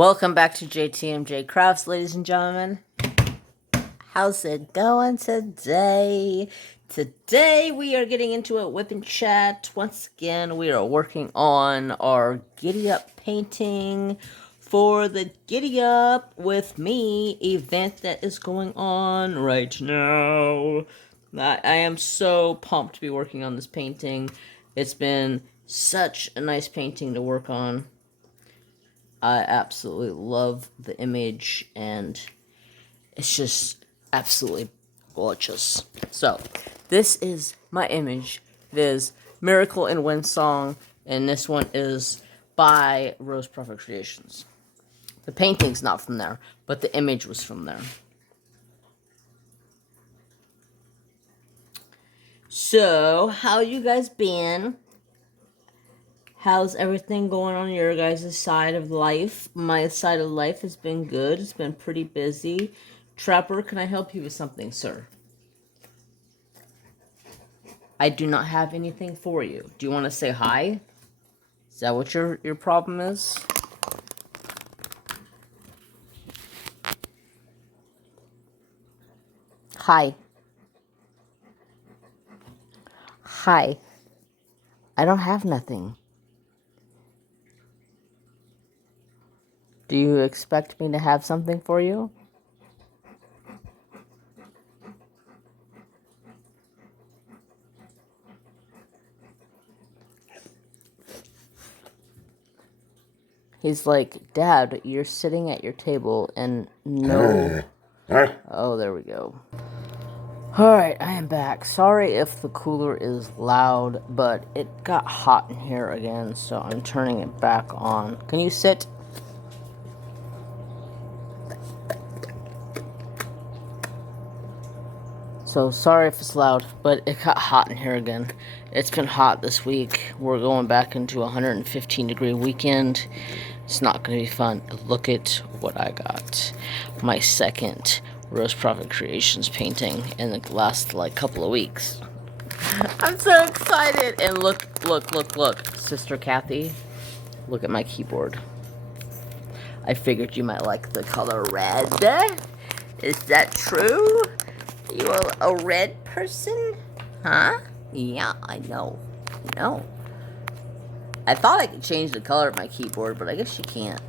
Welcome back to JTMJ Crafts, ladies and gentlemen. How's it going today? Today we are getting into a whipping chat. Once again, we are working on our Giddy Up painting for the Giddy Up with Me event that is going on right now. I am so pumped to be working on this painting. It's been such a nice painting to work on. I absolutely love the image, and it's just absolutely gorgeous. So, this is my image. It is Miracle in Windsong, and this one is by Rose Prophet Creations. The painting's not from there, but the image was from there. So, how you guys been? How's everything going on your guys' side of life? My side of life has been good. It's been pretty busy. Trapper, can I help you with something, sir? I do not have anything for you. Do you want to say hi? Is that what your problem is? Hi. Hi. I don't have nothing. Do you expect me to have something for you? He's like, Dad, you're sitting at your table and no... Oh, there we go. Alright, I am back. Sorry if the cooler is loud, but it got hot in here again, so I'm turning it back on. Can you sit? So, sorry if it's loud, but it got hot in here again. It's been hot this week. We're going back into a 115-degree weekend. It's not going to be fun. Look at what I got. My second Rose Prophet Creations painting in the last, couple of weeks. I'm so excited! And look. Sister Kathy, look at my keyboard. I figured you might like the color red. Is that true? Are you a red person? Huh? Yeah, I know. I thought I could change the color of my keyboard, but I guess you can't.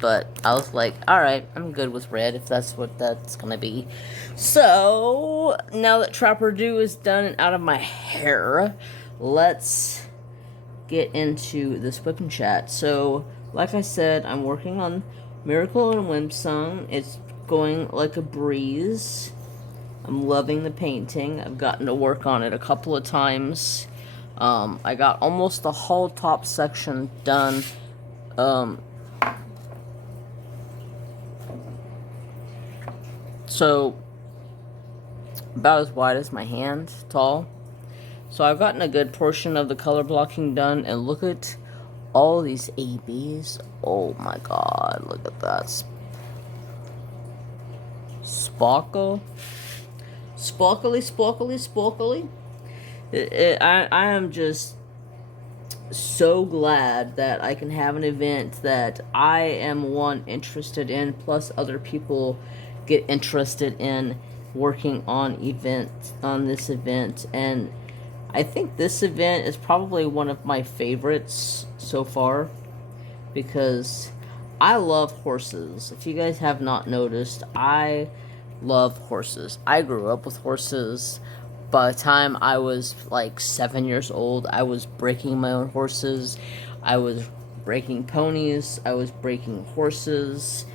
But I was like, alright, I'm good with red if that's what that's gonna be. So, now that Trapper Do is done and out of my hair, let's get into this whipping chat. So, like I said, I'm working on Miracle in Windsong. It's going like a breeze. I'm loving the painting. I've gotten to work on it a couple of times. I got almost the whole top section done. So, about as wide as my hand, tall. So I've gotten a good portion of the color blocking done, and look at all these ABs. Oh my god, look at that. Sparkle. Sparkly. I am just so glad that I can have an event that I am interested in, plus other people get interested in working on this event. And I think this event is probably one of my favorites so far, because I love horses. If you guys have not noticed, I love horses. I grew up with horses. By the time I was 7 years old, I was breaking my own horses. I was breaking ponies. I was breaking horses.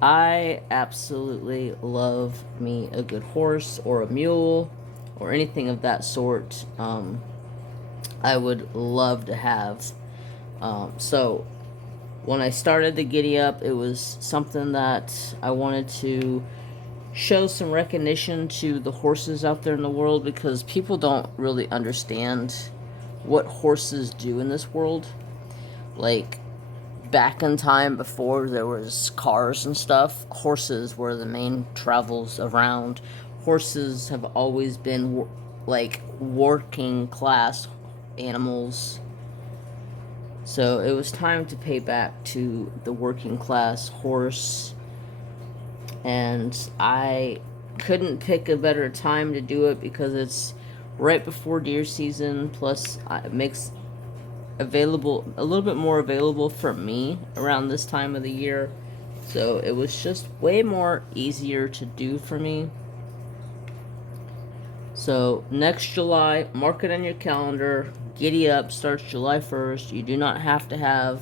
I absolutely love me a good horse or a mule or anything of that sort. I would love to have. So when I started the Giddy Up, it was something that I wanted to show some recognition to the horses out there in the world, because people don't really understand what horses do in this world. Back in time, before there was cars and stuff, horses were the main travels around. Horses have always been working class animals. So it was time to pay back to the working class horse, and I couldn't pick a better time to do it because it's right before deer season, plus it makes available a little bit more available for me around this time of the year. So it was just way more easier to do for me. So next July, mark it on your calendar. Giddy Up starts July 1st. You do not have to have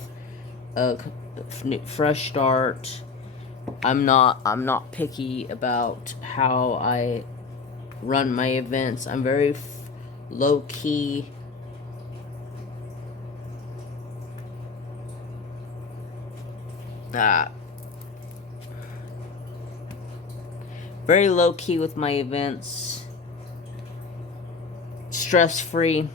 a fresh start. I'm not picky about how I run my events. I'm very low key. Very low key with my events. Stress free.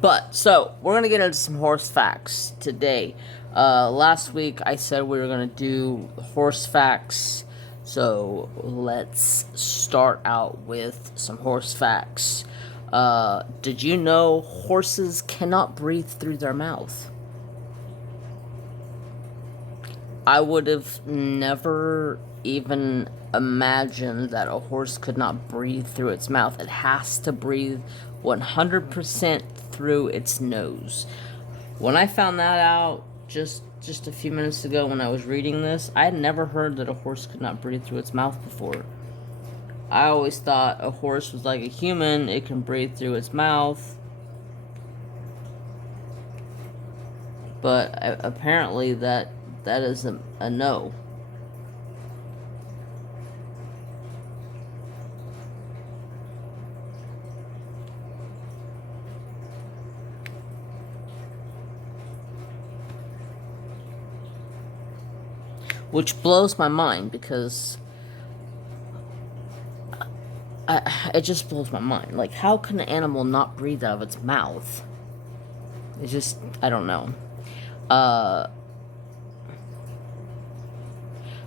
But, so, we're going to get into some horse facts today. Last week I said we were going to do horse facts. So, let's start out with some horse facts. Did you know horses cannot breathe through their mouth? I would have never even imagined that a horse could not breathe through its mouth. It has to breathe 100% through its nose. When I found that out just a few minutes ago when I was reading this, I had never heard that a horse could not breathe through its mouth before. I always thought a horse was like a human. It can breathe through its mouth. But apparently that is a no. Which blows my mind because it just blows my mind. Like, how can an animal not breathe out of its mouth? It's just, I don't know.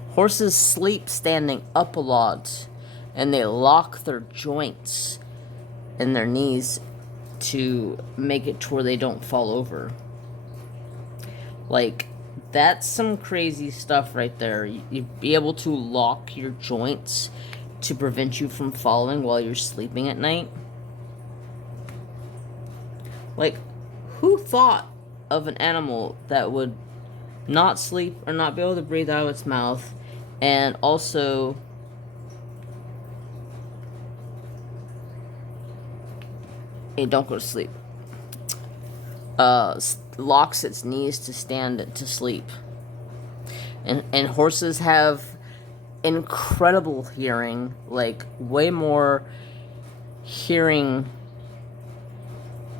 Horses sleep standing up a lot, and they lock their joints and their knees to make it to where they don't fall over. Like, that's some crazy stuff right there. You'd be able to lock your joints to prevent you from falling while you're sleeping at night. Like, who thought of an animal that would not sleep or not be able to breathe out of its mouth, and also don't go to sleep, locks its knees to stand to sleep. And horses have incredible hearing, like way more hearing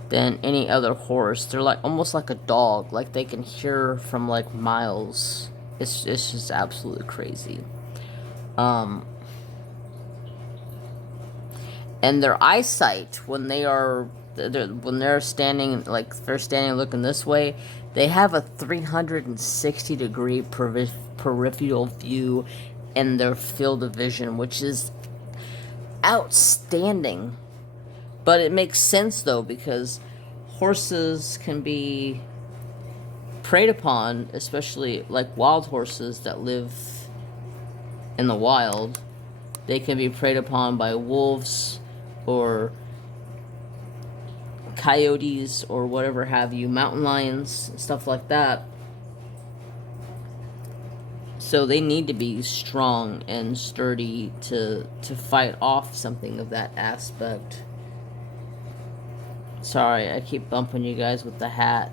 than any other horse. They're like almost like a dog. Like, they can hear from like miles. It's just absolutely crazy. And their eyesight, when they're standing, like they're standing looking this way, they have a 360 degree peripheral view in their field of vision, which is outstanding. But it makes sense though, because horses can be preyed upon, especially like wild horses that live in the wild. They can be preyed upon by wolves or coyotes or whatever have you, mountain lions, stuff like that. So they need to be strong and sturdy to fight off something of that aspect. Sorry, I keep bumping you guys with the hat.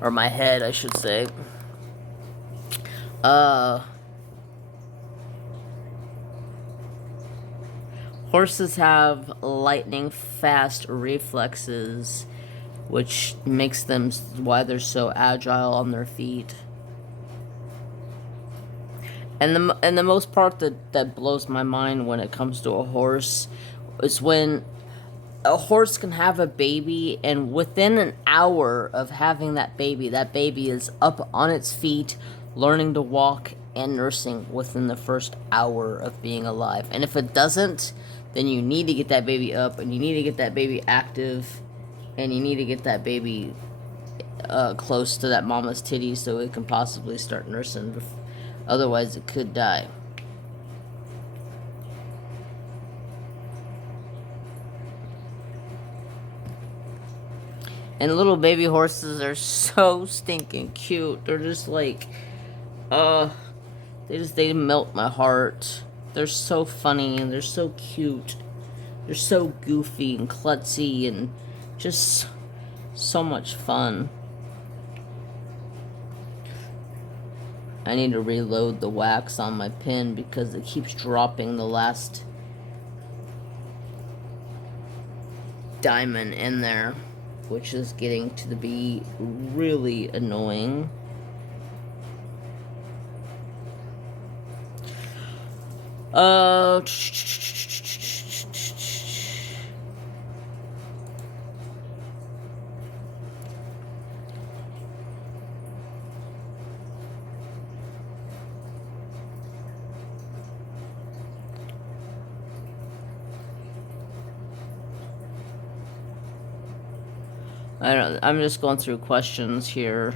Or my head, I should say. Horses have lightning fast reflexes, which makes them why they're so agile on their feet. And the most part that blows my mind when it comes to a horse is when a horse can have a baby, and within an hour of having that baby is up on its feet, learning to walk and nursing within the first hour of being alive. And if it doesn't, then you need to get that baby up, and you need to get that baby active, and you need to get that baby close to that mama's titty so it can possibly start nursing. Otherwise, it could die. And little baby horses are so stinking cute. They're just like, they melt my heart. They're so funny and they're so cute. They're so goofy and klutzy and just so much fun. I need to reload the wax on my pin because it keeps dropping the last diamond in there, which is getting to be really annoying. I'm just going through questions here,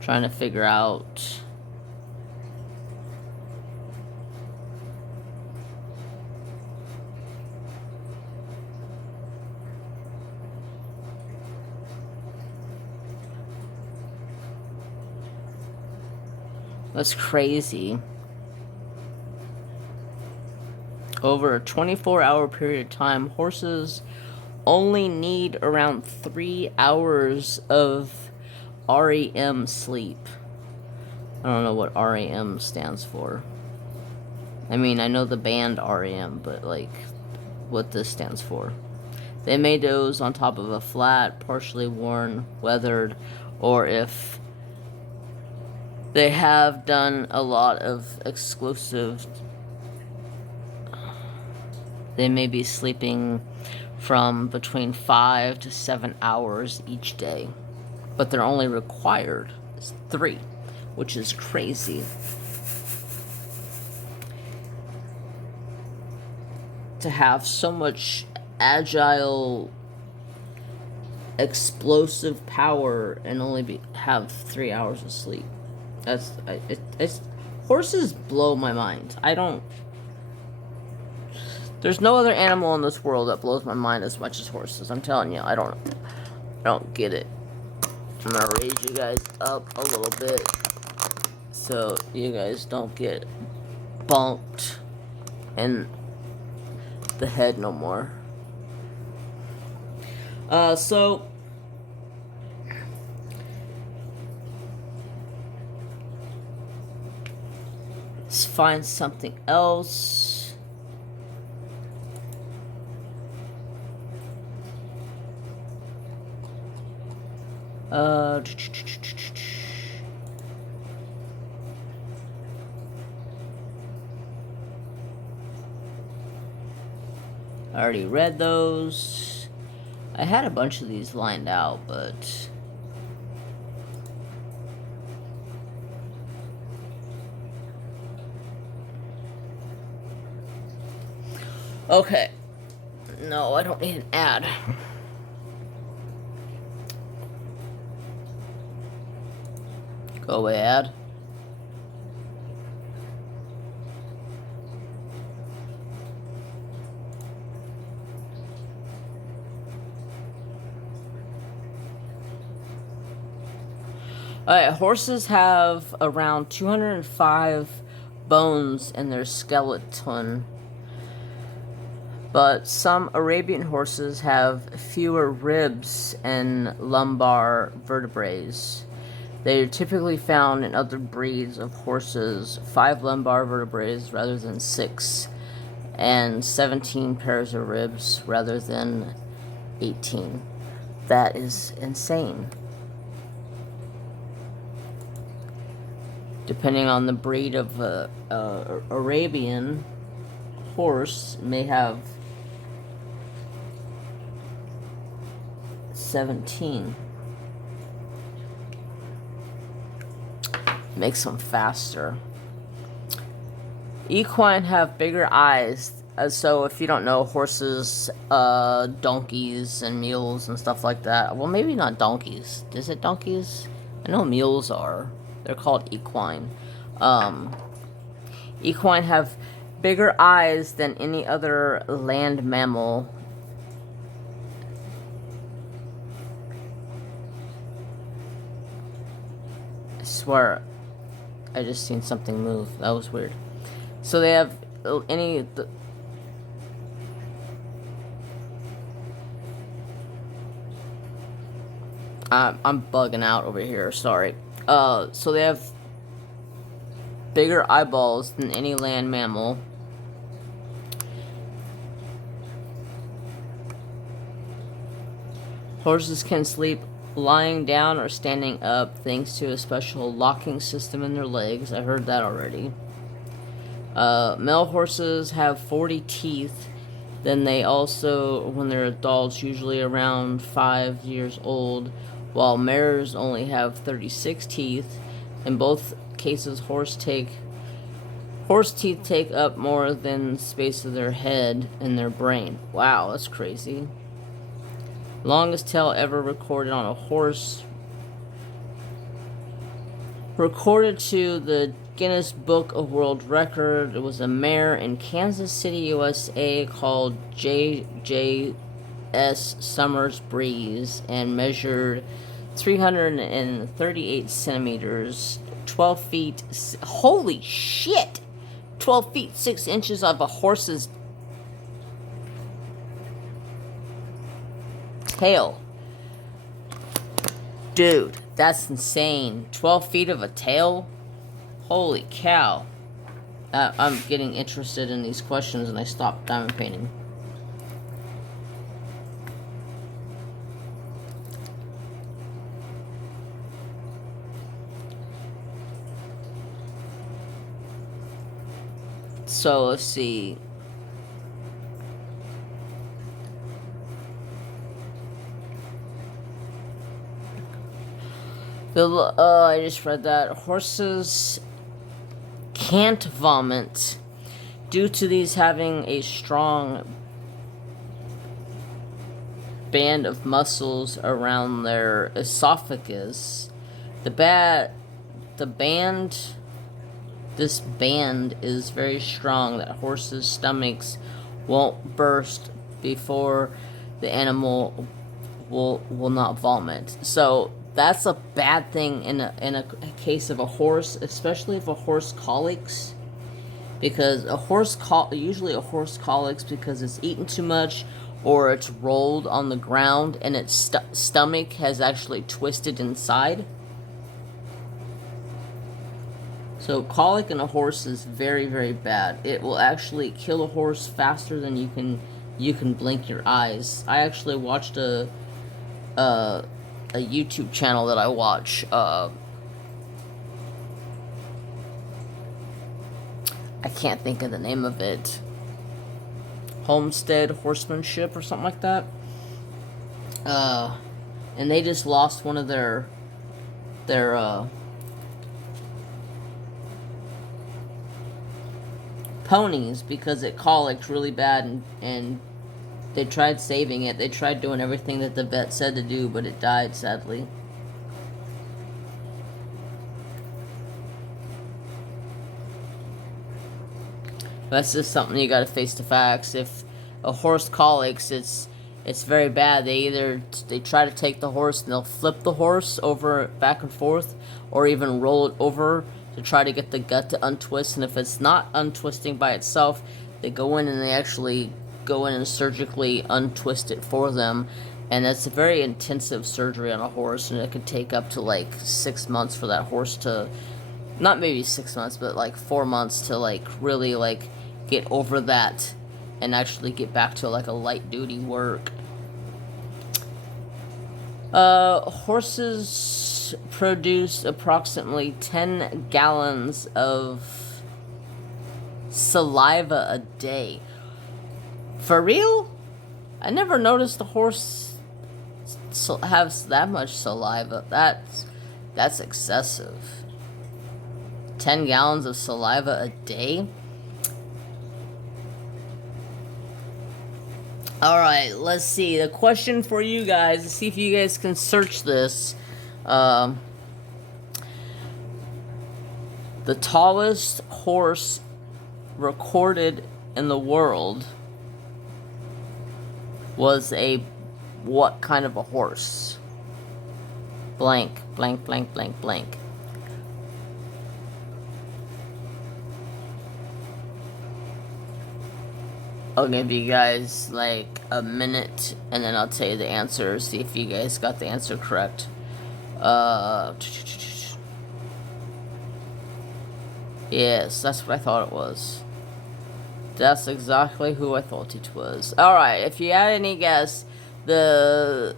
trying to figure out that's crazy. Over a 24-hour period of time, horses only need around 3 hours of REM sleep. I don't know what REM stands for. I mean, I know the band REM, but like what this stands for. They may doze on top of a flat, partially worn, weathered, or if they have done a lot of exclusive, they may be sleeping from between 5 to 7 hours each day. But they're only required 3, which is crazy. To have so much agile, explosive power and only have 3 hours of sleep. It's horses blow my mind. There's no other animal in this world that blows my mind as much as horses. I'm telling you, I don't get it. I'm gonna raise you guys up a little bit so you guys don't get bonked in the head no more. So let's find something else. I already read those. I had a bunch of these lined out, but okay. No, I don't need an ad. Go away, ad. Alright, horses have around 205 bones in their skeleton, but some Arabian horses have fewer ribs and lumbar vertebrae. They are typically found in other breeds of horses, 5 lumbar vertebrae rather than 6, and 17 pairs of ribs rather than 18. That is insane. Depending on the breed of Arabian horse, may have 17. makes them faster. Equine have bigger eyes. So if you don't know, horses, donkeys, and mules and stuff like that. Well, maybe not donkeys. Is it donkeys? I know mules are. They're called equine. Equine have bigger eyes than any other land mammal. I swear, I just seen something move. That was weird. So they have I'm bugging out over here, sorry. So they have bigger eyeballs than any land mammal. Horses can sleep lying down or standing up thanks to a special locking system in their legs. I heard that already. Male horses have 40 teeth. Then they also, when they're adults, usually around 5 years old, while mares only have 36 teeth. In both cases, horse teeth take up more than space of their head and their brain. Wow, that's crazy. Longest tail ever recorded on a horse. Recorded to the Guinness Book of World Record. It was a mare in Kansas City, USA, called JJS Summers Breeze, and measured 338 centimeters, 12 feet. Holy shit! 12 feet 6 inches of a horse's tail. Dude, that's insane. 12 feet of a tail? Holy cow. I'm getting interested in these questions and I stopped diamond painting. So, let's see. I just read that. Horses can't vomit due to these having a strong band of muscles around their esophagus. This band is very strong that horses' stomachs won't burst before the animal will not vomit. So that's a bad thing in a case of a horse, especially if a horse colics, because usually a horse colics because it's eaten too much or it's rolled on the ground and its stomach has actually twisted inside. So colic in a horse is very, very bad. It will actually kill a horse faster than you can blink your eyes. I actually watched a YouTube channel that I watch. I can't think of the name of it. Homestead Horsemanship or something like that. And they just lost one of their ponies because it colicked really bad, and they tried saving it. They tried doing everything that the vet said to do, but it died, sadly. That's just something you gotta face the facts. If a horse colics, it's very bad. They try to take the horse and they'll flip the horse over back and forth, or even roll it over to try to get the gut to untwist. And if it's not untwisting by itself, they go in and they actually go in and surgically untwist it for them. And that's a very intensive surgery on a horse, and it could take up to like 6 months for that horse to, not maybe 6 months, but like 4 months to like really like get over that and actually get back to like a light duty work. Horses produce approximately 10 gallons of saliva a day. For real? I never noticed a horse has that much saliva. That's excessive. 10 gallons of saliva a day? Alright, let's see. The question for you guys, let's see if you guys can search this. The tallest horse recorded in the world was a what kind of a horse? Blank, blank, blank, blank, blank. I'll give you guys like a minute and then I'll tell you the answer. See if you guys got the answer correct. Yes, that's what I thought it was. That's exactly who I thought it was. Alright, if you had any guess, the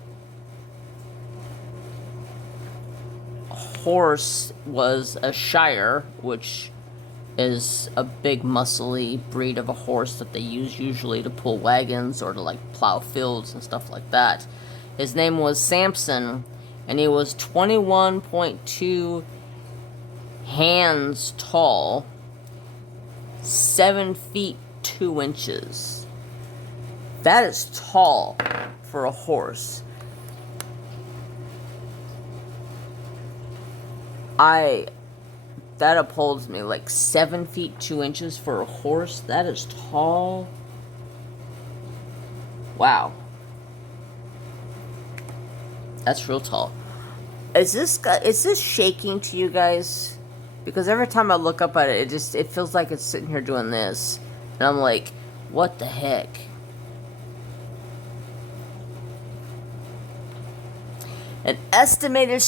horse was a Shire, which is a big muscly breed of a horse that they use usually to pull wagons or to like plow fields and stuff like that. His name was Samson, and he was 21.2 hands tall, 7 feet 2 inches. That is tall for a horse. That upholds me. Like 7 feet 2 inches for a horse. That is tall. Wow. That's real tall. Is this shaking to you guys? Because every time I look up at it, it feels like it's sitting here doing this. And I'm like, what the heck? An estimator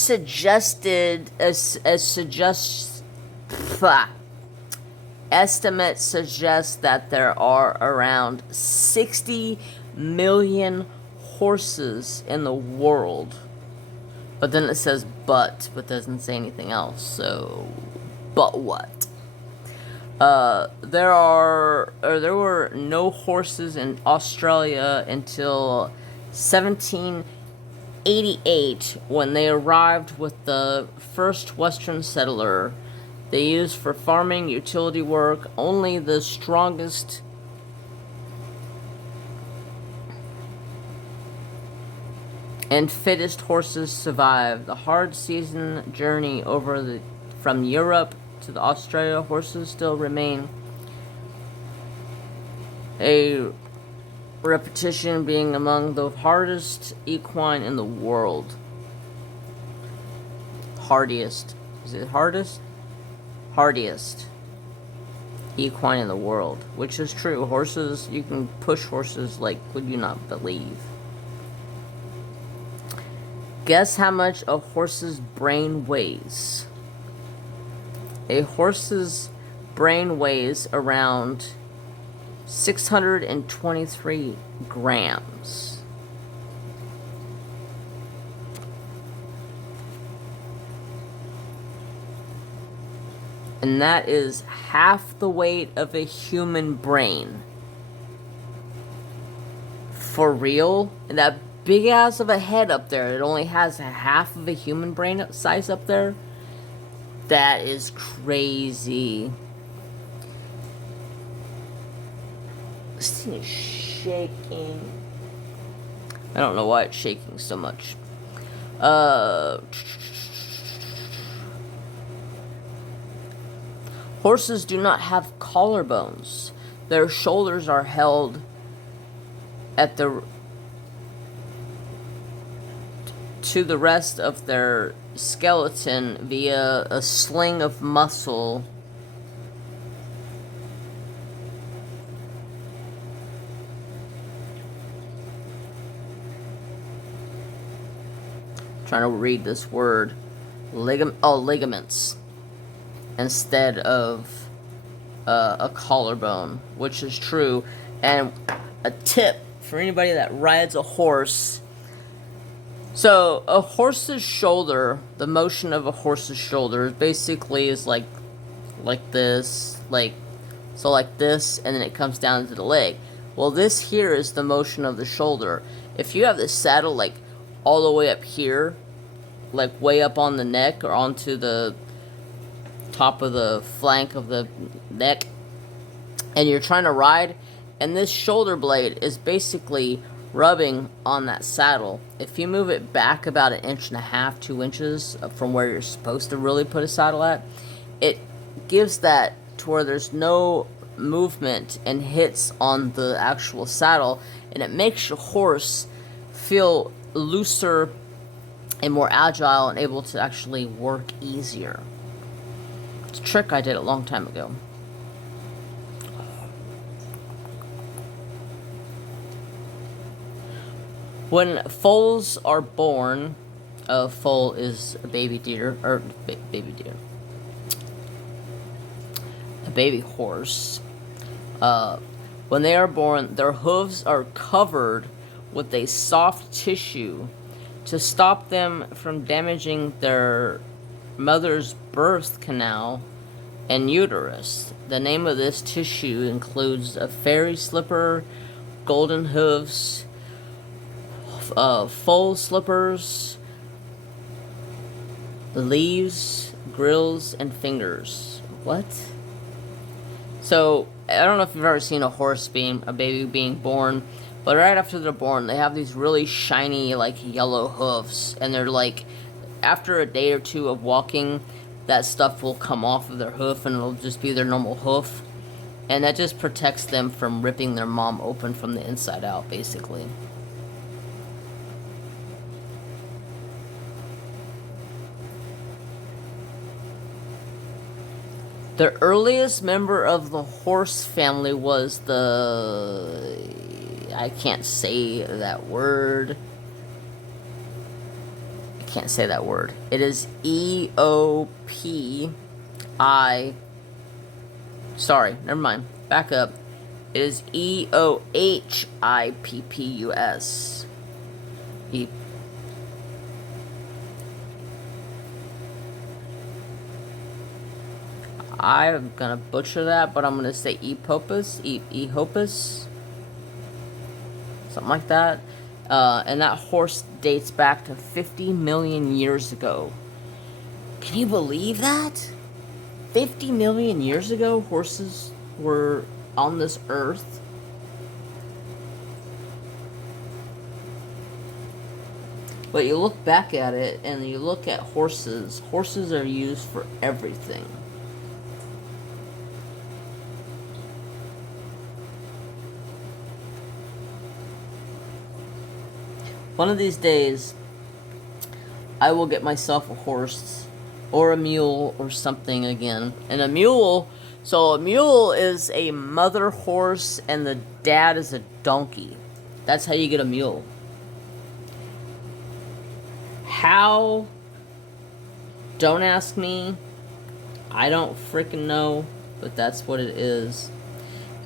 Estimates suggest that there are around 60 million horses in the world. But then it says but doesn't say anything else. So, but what? There were no horses in Australia until 1788 when they arrived with the first Western settler. They used for farming, utility work. Only the strongest and fittest horses survived. The hard season journey from Europe to the Australia, horses still remain a repetition, being among the hardest equine in the world. Hardiest. Is it hardest? Hardiest equine in the world, which is true. Horses, you can push horses like would you not believe. Guess how much a horse's brain weighs. A horse's brain weighs around 623 grams. And that is half the weight of a human brain. For real? And that big ass of a head up there, it only has half of a human brain size up there? That is crazy. This thing is shaking. I don't know why it's shaking so much. Horses do not have collarbones. Their shoulders are held to the rest of their skeleton via a sling of muscle. Trying to read this word. Ligaments. Instead of a collarbone, which is true. And a tip for anybody that rides a horse. So a horse's shoulder, the motion of a horse's shoulder basically is like this, like this, and then it comes down to the leg. Well, this here is the motion of the shoulder. If you have the saddle like all the way up here, like way up on the neck or onto the top of the flank of the neck, and you're trying to ride, and this shoulder blade is basically rubbing on that saddle. If you move it back about 1.5 to 2 inches from where you're supposed to really put a saddle at, it gives that to where there's no movement and hits on the actual saddle, and it makes your horse feel looser and more agile and able to actually work easier. It's a trick I did a long time ago. When foals are born, a foal is a baby deer, or baby deer, a baby horse. When they are born, their hooves are covered with a soft tissue to stop them from damaging their mother's birth canal and uterus. The name of this tissue includes a fairy slipper, golden hooves, foal slippers, leaves, grills, and fingers. What? So, I don't know if you've ever seen a baby being born, but right after they're born, they have these really shiny, like, yellow hoofs, and they're like, after a day or two of walking, that stuff will come off of their hoof, and it'll just be their normal hoof, and that just protects them from ripping their mom open from the inside out, basically. The earliest member of the horse family was I can't say that word. It is E-O-P-I. Sorry, never mind. Back up. It is E-O-H-I-P-P-U-S. I'm gonna butcher that, but I'm gonna say Ehopus, something like that. And that horse dates back to 50 million years ago. Can you believe that? 50 million years ago, horses were on this earth. But you look back at it, and you look at horses. Horses are used for everything. One of these days, I will get myself a horse or a mule or something again. And a mule is a mother horse and the dad is a donkey. That's how you get a mule. How? Don't ask me. I don't freaking know, but that's what it is.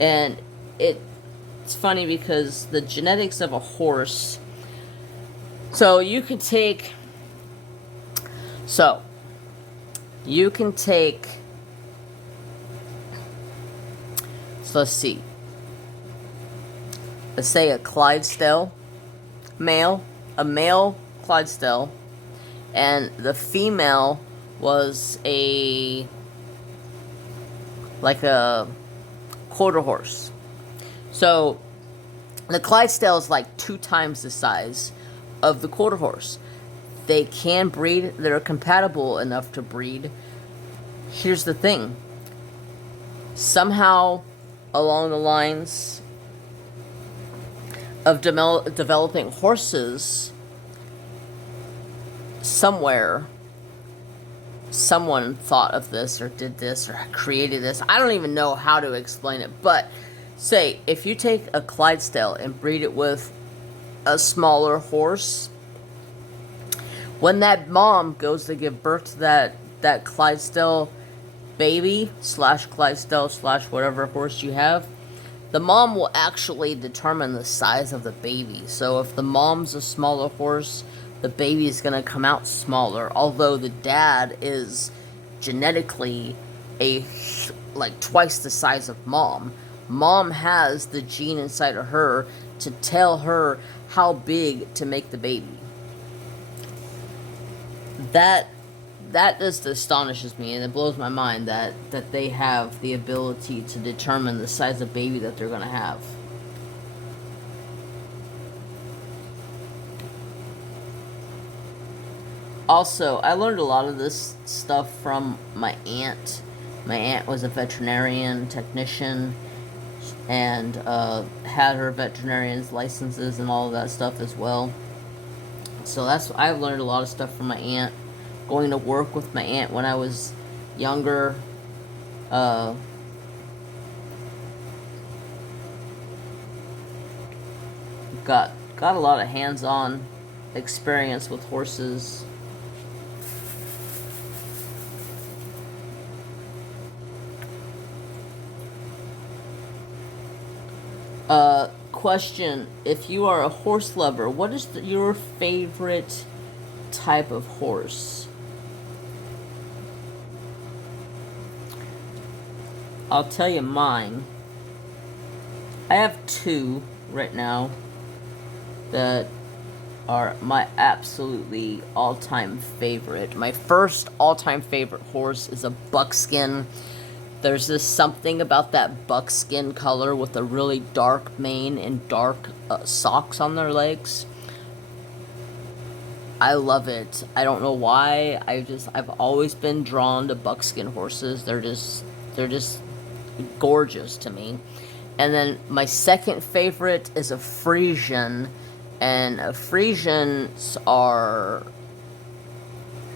And it's funny because the genetics of a horse... So let's see. Let's say a Clydesdale male, a male Clydesdale, and the female was like a quarter horse. So the Clydesdale is like 2 times the size of the quarter horse. They can breed. They're compatible enough to breed. Here's the thing. Somehow, along the lines of developing horses, somewhere, someone thought of this, or did this, or created this. I don't even know how to explain it, but say, if you take a Clydesdale and breed it with a smaller horse, when that mom goes to give birth to that Clydesdale baby / Clydesdale / whatever horse you have, the mom will actually determine the size of the baby. So if the mom's a smaller horse, the baby is going to come out smaller, although the dad is genetically like twice the size of mom. Mom has the gene inside of her to tell her how big to make the baby. That that just astonishes me, and it blows my mind that they have the ability to determine the size of baby that they're going to have. Also, I learned a lot of this stuff from my aunt. My aunt was a veterinarian technician and had her veterinarian's licenses and all of that stuff as well. So I've learned a lot of stuff from my aunt. Going to work with my aunt when I was younger. Got a lot of hands-on experience with horses. Question: if you are a horse lover, what is your favorite type of horse? I'll tell you mine. I have two right now that are my absolutely all-time favorite. My first all-time favorite horse is a buckskin. There's just something about that buckskin color with a really dark mane and dark socks on their legs. I love it. I don't know why. I've always been drawn to buckskin horses. They're just gorgeous to me. And then my second favorite is a Friesian, and Friesians are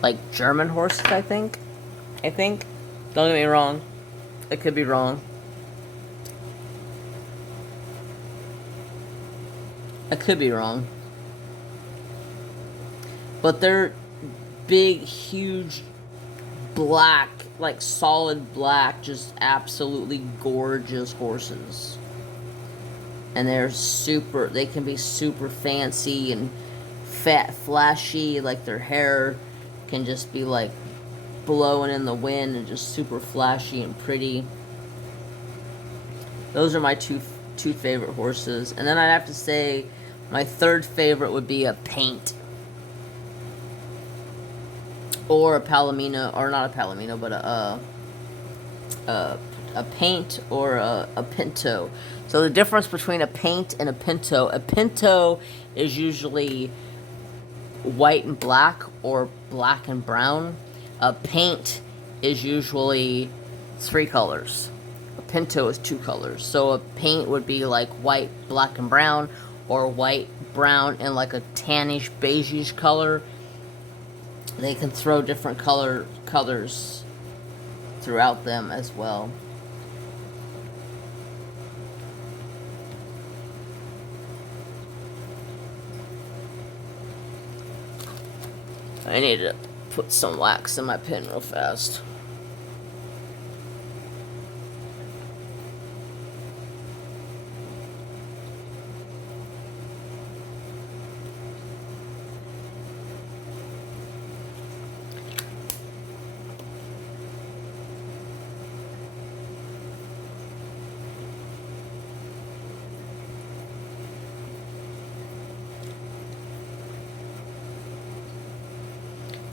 like German horses, I think. Don't get me wrong. I could be wrong. But they're big, huge, black, like solid black, just absolutely gorgeous horses. And they can be super fancy and flashy, like their hair can just be like blowing in the wind and just super flashy and pretty. Those are my two favorite horses. And then I'd have to say my third favorite would be a paint. Or a palomino, or not a palomino, but a paint or a pinto. So the difference between a paint and a pinto is usually white and black or black and brown. A paint is usually 3 colors. A pinto is 2 colors. So a paint would be like white, black, and brown, or white, brown, and like a tannish, beigeish color. They can throw different colors throughout them as well. I need to put some wax in my pen real fast.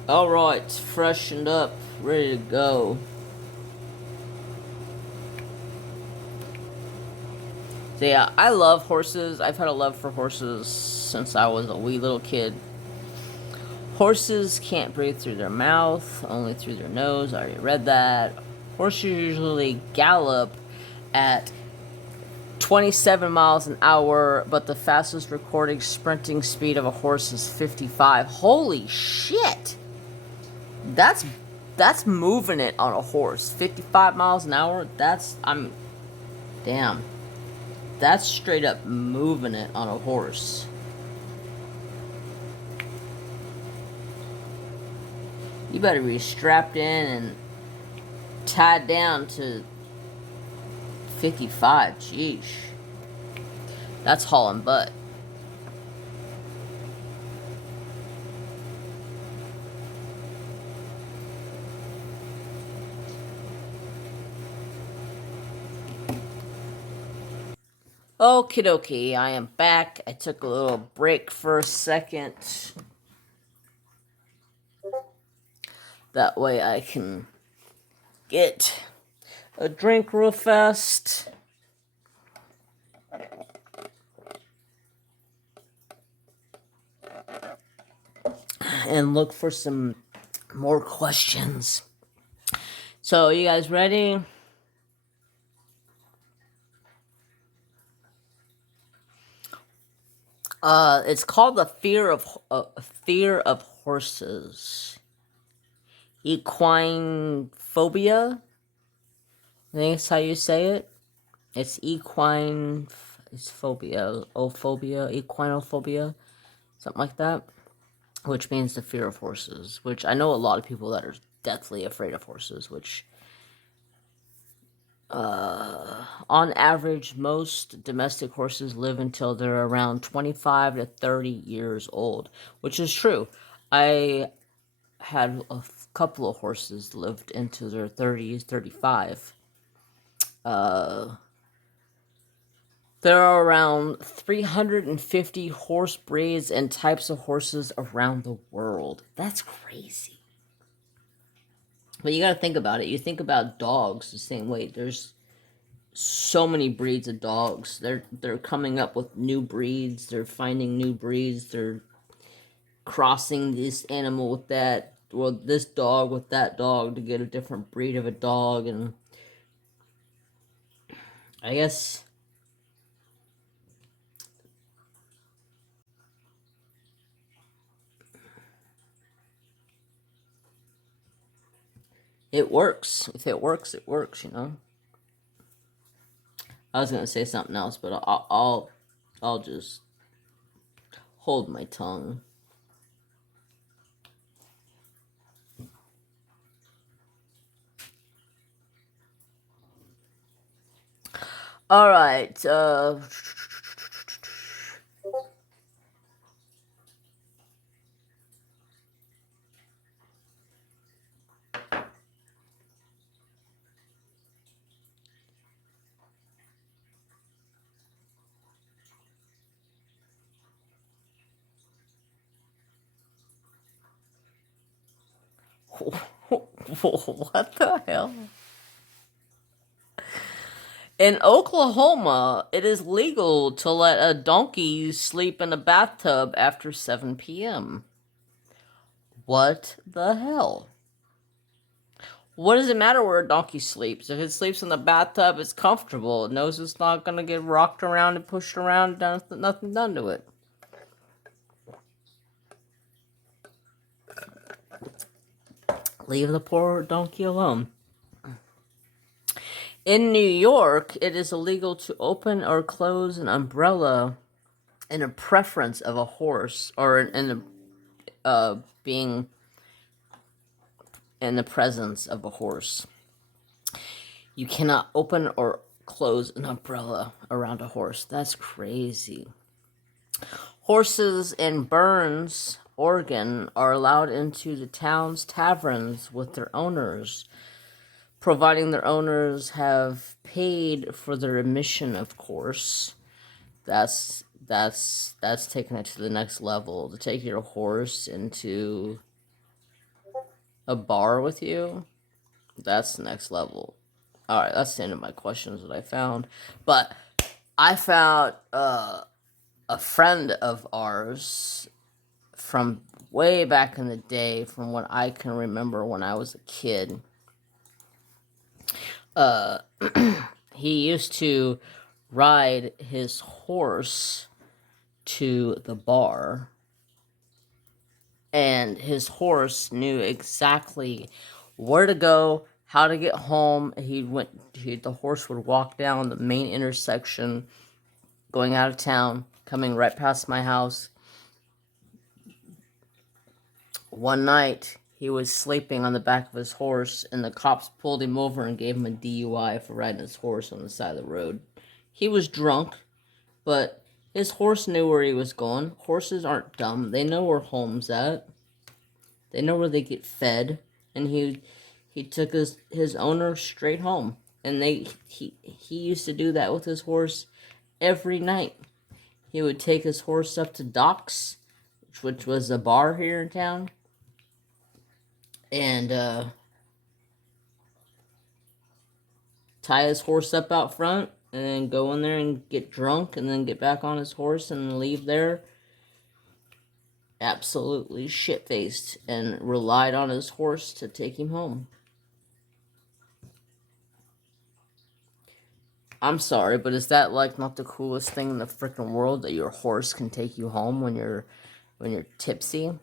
Alright, freshened up, ready to go. So yeah, I love horses. I've had a love for horses since I was a wee little kid. Horses can't breathe through their mouth, only through their nose. I already read that. Horses usually gallop at 27 miles an hour, but the fastest recorded sprinting speed of a horse is 55. Holy shit! That's moving it on a horse. 55 miles an hour. Damn. That's straight up moving it on a horse. You better be strapped in and tied down to 55. Jeez. That's hauling butt. Okie dokie, I am back. I took a little break for a second. That way I can get a drink real fast. And look for some more questions. So, you guys ready? It's called the fear of horses. Equine phobia. I think that's how you say it. It's equine. It's phobia. Equinophobia, something like that. Which means the fear of horses. Which I know a lot of people that are deathly afraid of horses. Which, on average, most domestic horses live until they're around 25 to 30 years old, which is true. I had a couple of horses lived into their 30s, 35. There are around 350 horse breeds and types of horses around the world. That's crazy. But you gotta think about it. You think about dogs the same way. There's so many breeds of dogs. They're coming up with new breeds. They're finding new breeds. They're crossing this animal with that, or this dog with that dog to get a different breed of a dog. And I guess it works. If it works, it works, you know. I was gonna say something else, but I'll just hold my tongue. All right. What the hell? In Oklahoma, it is legal to let a donkey sleep in a bathtub after 7 p.m. What the hell? What does it matter where a donkey sleeps? If it sleeps in the bathtub, it's comfortable. It knows it's not going to get rocked around and pushed around, nothing done to it. Leave the poor donkey alone. In New York, it is illegal to open or close an umbrella in a preference of a horse, or in being in the presence of a horse. You cannot open or close an umbrella around a horse. That's crazy. Horses in Burns, Oregon, are allowed into the town's taverns with their owners, providing their owners have paid for their admission, of course. That's taking it to the next level. To take your horse into a bar with you, that's the next level. Alright, that's the end of my questions that I found. But I found a friend of ours from way back in the day, from what I can remember when I was a kid. He used to ride his horse to the bar, and his horse knew exactly where to go, how to get home. The horse would walk down the main intersection, going out of town, coming right past my house. One night, he was sleeping on the back of his horse, and the cops pulled him over and gave him a DUI for riding his horse on the side of the road. He was drunk, but his horse knew where he was going. Horses aren't dumb. They know where home's at. They know where they get fed. And he took his owner straight home. And he used to do that with his horse every night. He would take his horse up to Doc's, which was a bar here in town. and tie his horse up out front, and then go in there and get drunk, and then get back on his horse and leave there absolutely shit-faced, and relied on his horse to take him home. I'm sorry, but is that like not the coolest thing in the freaking world, that your horse can take you home when you're tipsy?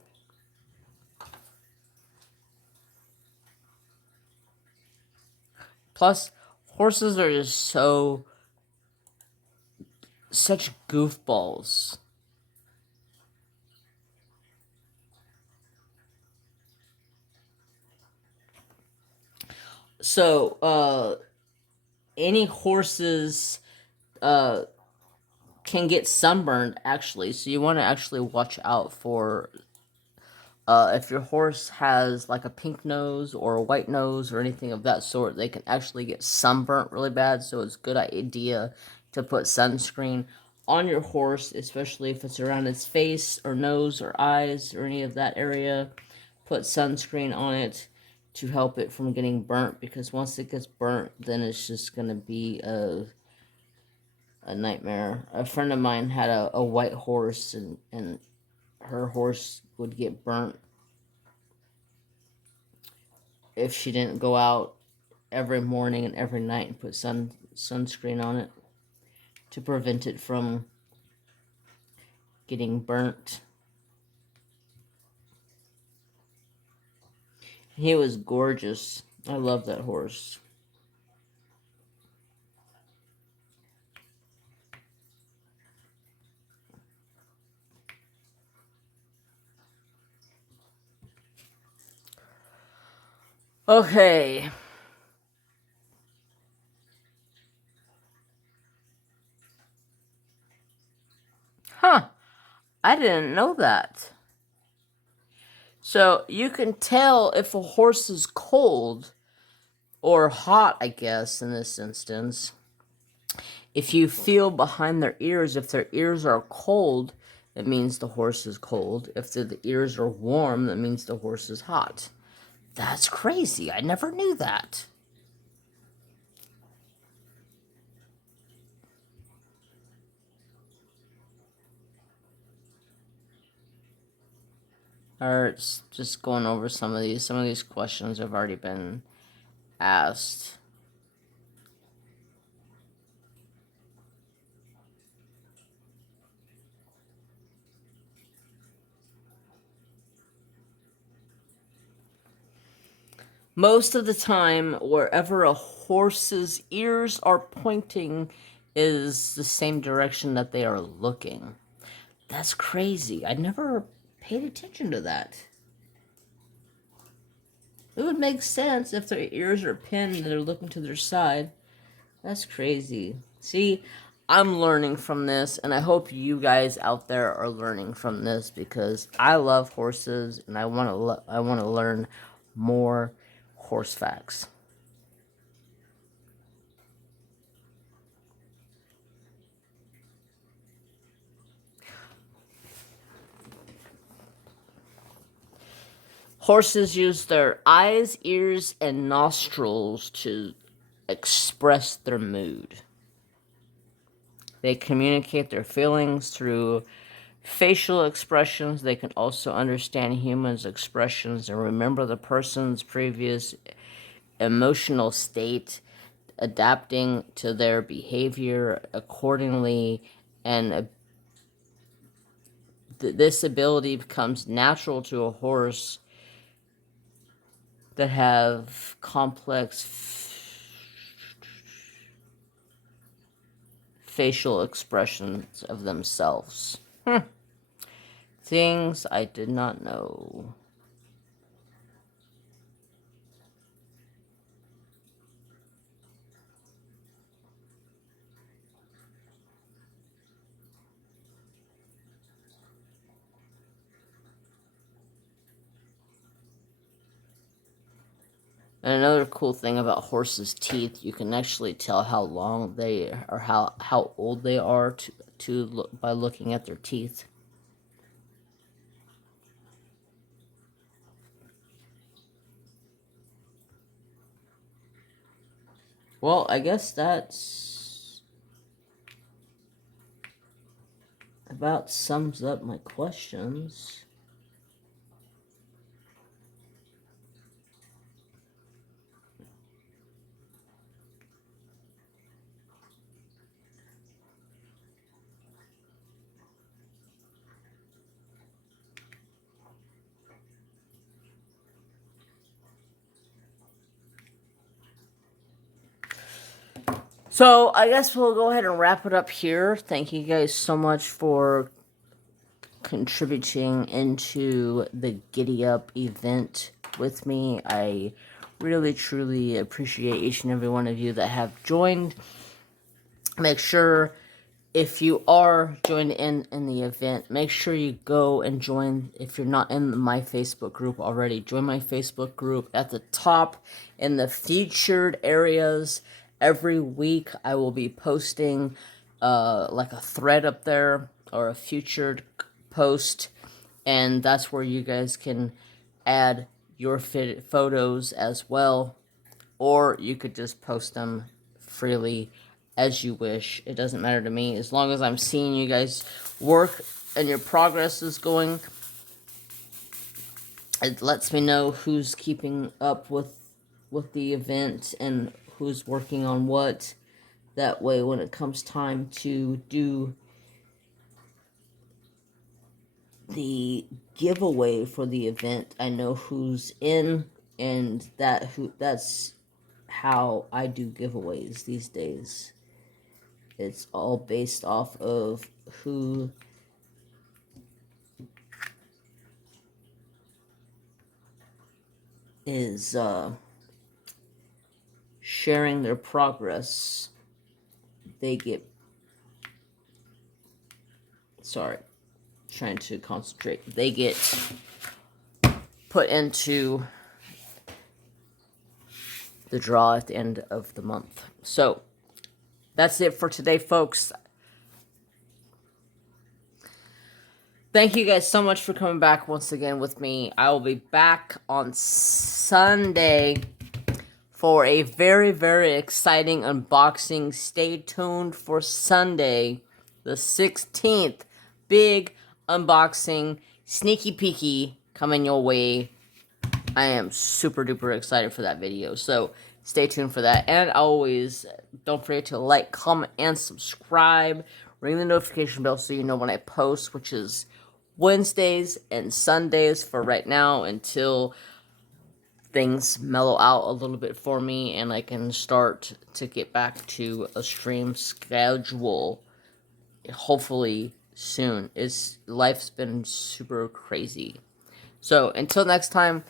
Plus, horses are just such goofballs. So, any horses can get sunburned, actually. So you want to actually watch out for if your horse has like a pink nose or a white nose or anything of that sort. They can actually get sunburnt really bad. So it's a good idea to put sunscreen on your horse, especially if it's around its face or nose or eyes or any of that area. Put sunscreen on it to help it from getting burnt, because once it gets burnt, then it's just going to be a nightmare. A friend of mine had a white horse, and her horse would get burnt if she didn't go out every morning and every night and put sunscreen on it to prevent it from getting burnt. He was gorgeous. I love that horse. Okay. Huh. I didn't know that. So you can tell if a horse is cold or hot, I guess, in this instance. If you feel behind their ears, if their ears are cold, it means the horse is cold. If the ears are warm, that means the horse is hot. That's crazy. I never knew that. Or just going over some of these. Some of these questions have already been asked. Most of the time, wherever a horse's ears are pointing is the same direction that they are looking. That's crazy. I never paid attention to that. It would make sense if their ears are pinned and they're looking to their side. That's crazy. See, I'm learning from this, and I hope you guys out there are learning from this, because I love horses and I want to learn more horse facts. Horses use their eyes, ears, and nostrils to express their mood. They communicate their feelings through facial expressions. They can also understand humans' expressions and remember the person's previous emotional state, adapting to their behavior accordingly, and this ability becomes natural to a horse that have complex facial expressions of themselves. Things I did not know. And another cool thing about horses' teeth, you can actually tell how long they or how old they are to look by looking at their teeth. Well, I guess that's about sums up my questions. So, I guess we'll go ahead and wrap it up here. Thank you guys so much for contributing into the Giddy Up event with me. I really, truly appreciate each and every one of you that have joined. Make sure, if you are joined in the event, make sure you go and join. If you're not in my Facebook group already, join my Facebook group. At the top in the featured areas, every week I will be posting like a thread up there or a featured post, and that's where you guys can add your photos as well, or you could just post them freely as you wish. It doesn't matter to me. As long as I'm seeing you guys work and your progress is going, it lets me know who's keeping up with the event and who's working on what. That way, when it comes time to do the giveaway for the event, I know who's in, and that's how I do giveaways these days. It's all based off of who is sharing their progress. They get, sorry, trying to concentrate. They get put into the draw at the end of the month. So that's it for today, folks. Thank you guys so much for coming back once again with me. I will be back on Sunday for a very, very exciting unboxing. Stay tuned for Sunday, the 16th. Big unboxing, sneaky peeky coming your way. I am super duper excited for that video, so stay tuned for that. And always, don't forget to like, comment, and subscribe. Ring the notification bell so you know when I post, which is Wednesdays and Sundays for right now until things mellow out a little bit for me and I can start to get back to a stream schedule, hopefully soon. Life's been super crazy. So until next time,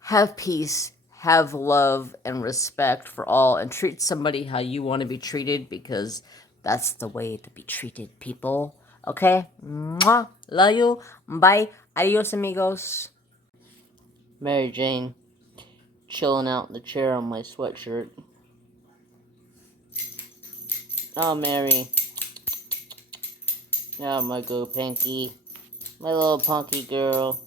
have peace, have love and respect for all, and treat somebody how you want to be treated, because that's the way to be treated, people. Okay? Mwah. Love you. Bye. Adios, amigos. Mary Jane, chilling out in the chair on my sweatshirt. Oh, Mary. Oh, my go Pinky. My little punky girl.